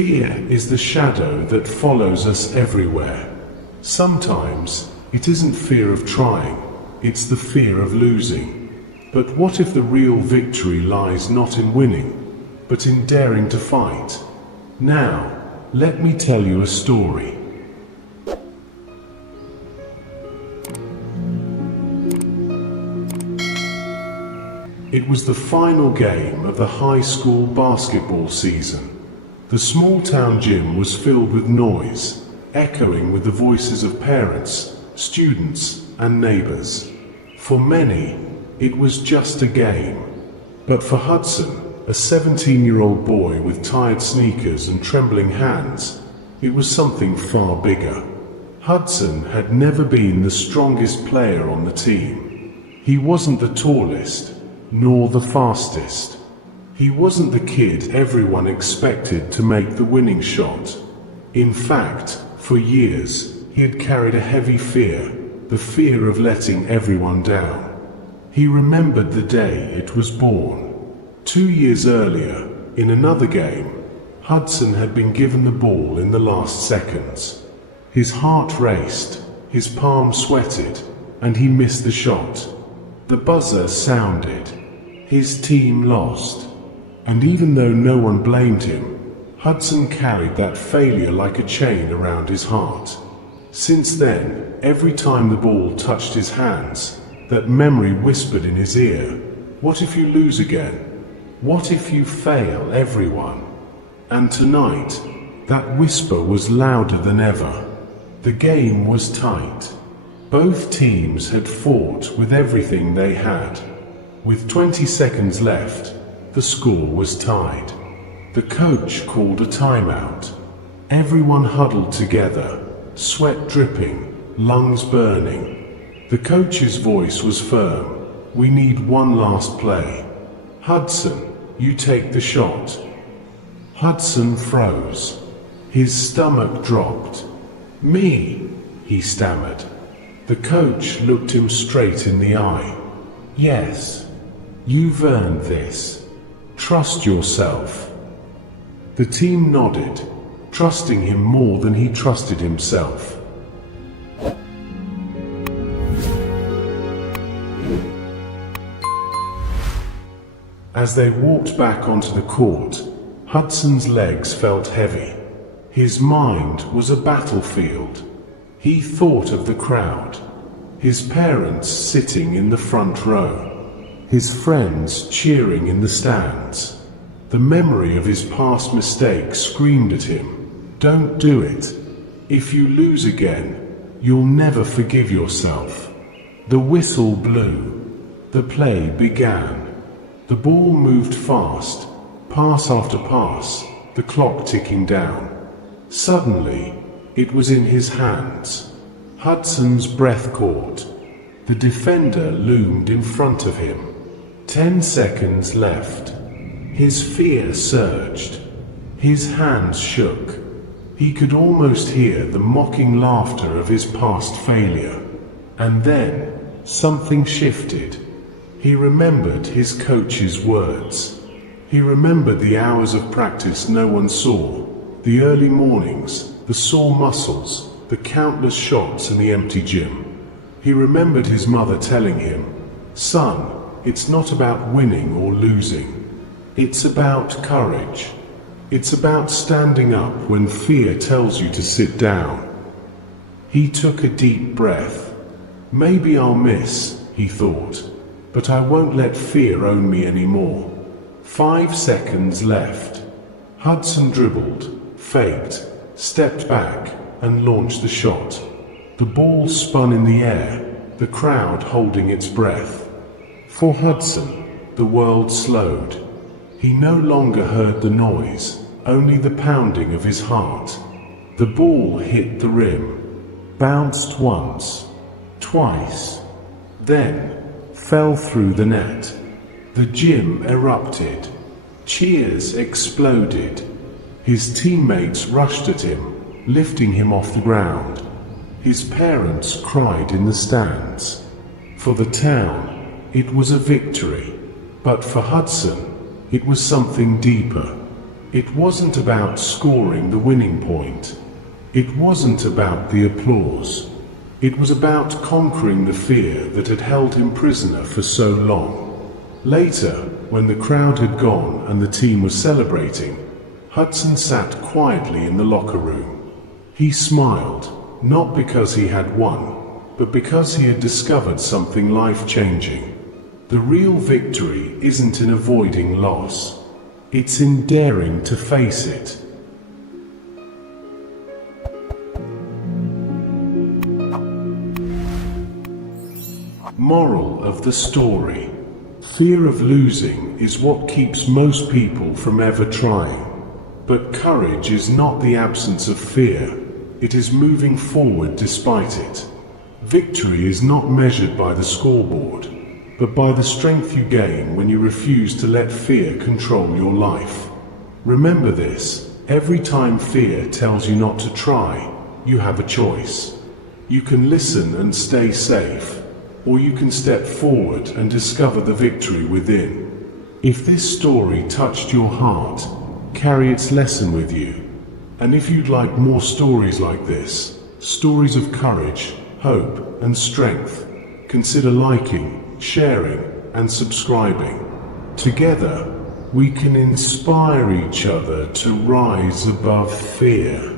Fear is the shadow that follows us everywhere. Sometimes it isn't fear of trying, it's the fear of losing. But what if the real victory lies not in winning, but in daring to fight? Now, let me tell you a story. It was the final game of the high school basketball season. The small town gym was filled with noise, echoing with the voices of parents, students, and neighbors. For many, it was just a game. But for Hudson, a 17-year-old boy with tired sneakers and trembling hands, it was something far bigger. Hudson had never been the strongest player on the team. He wasn't the tallest, nor the fastest. He wasn't the kid everyone expected to make the winning shot. In fact, for years, he had carried a heavy fear, the fear of letting everyone down. He remembered the day it was born. 2 years earlier, in another game, Hudson had been given the ball in the last seconds. His heart raced, his palms sweated, and he missed the shot. The buzzer sounded. His team lost. And even though no one blamed him, Hudson carried that failure like a chain around his heart. Since then, every time the ball touched his hands, that memory whispered in his ear, "What if you lose again? What if you fail everyone?" And tonight, that whisper was louder than ever. The game was tight. Both teams had fought with everything they had. With 20 seconds left, the score was tied. The coach called a timeout. Everyone huddled together, sweat dripping, lungs burning. The coach's voice was firm. "We need one last play. Hudson, you take the shot." Hudson froze. His stomach dropped. "Me," he stammered. The coach looked him straight in the eye. "Yes, you've earned this. Trust yourself." The team nodded, trusting him more than he trusted himself. As they walked back onto the court, Hudson's legs felt heavy. His mind was a battlefield. He thought of the crowd, his parents sitting in the front row, his friends cheering in the stands. The memory of his past mistakes screamed at him, "Don't do it. If you lose again, you'll never forgive yourself." The whistle blew. The play began. The ball moved fast, pass after pass, the clock ticking down. Suddenly, it was in his hands. Hudson's breath caught. The defender loomed in front of him. 10 seconds left. His fear surged. His hands shook. He could almost hear the mocking laughter of his past failure. And then, something shifted. He remembered his coach's words. He remembered the hours of practice no one saw, the early mornings, the sore muscles, the countless shots in the empty gym. He remembered his mother telling him, "Son, it's not about winning or losing. It's about courage. It's about standing up when fear tells you to sit down." He took a deep breath. "Maybe I'll miss," he thought, "but I won't let fear own me anymore." 5 seconds left. Hudson dribbled, faked, stepped back, and launched the shot. The ball spun in the air, the crowd holding its breath. For Hudson, the world slowed. He no longer heard the noise, only the pounding of his heart. The ball hit the rim, bounced once, twice, then fell through the net. The gym erupted. Cheers exploded. His teammates rushed at him, lifting him off the ground. His parents cried in the stands. For the town, it was a victory. But for Hudson, it was something deeper. It wasn't about scoring the winning point. It wasn't about the applause. It was about conquering the fear that had held him prisoner for so long. Later, when the crowd had gone and the team was celebrating, Hudson sat quietly in the locker room. He smiled, not because he had won, but because he had discovered something life-changing. The real victory isn't in avoiding loss. It's in daring to face it. Moral of the story: fear of losing is what keeps most people from ever trying. But courage is not the absence of fear. It is moving forward despite it. Victory is not measured by the scoreboard, but by the strength you gain when you refuse to let fear control your life. Remember this: every time fear tells you not to try, you have a choice. You can listen and stay safe, or you can step forward and discover the victory within. If this story touched your heart, carry its lesson with you. And if you'd like more stories like this, stories of courage, hope, and strength, consider liking, sharing, and subscribing. Together, we can inspire each other to rise above fear.